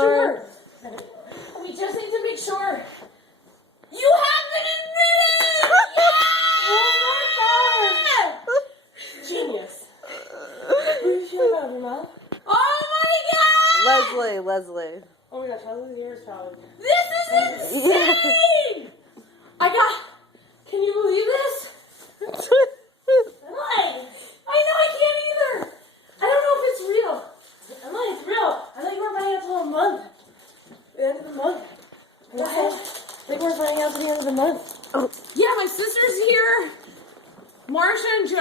sure. We just need to make sure. You have been admitted! Oh my god! Genius. What do you feel about her, Mom? Oh my god! Leslie. Oh my gosh, Leslie's ears probably. This is insane! Can you believe this? Emily! I know I can't either! I don't know if it's real. Emily, it's real. I thought you weren't finding out until a month. The end of the month. What? I think we're finding out at the end of the month. Yeah, my sister's here. Marsha and Joan.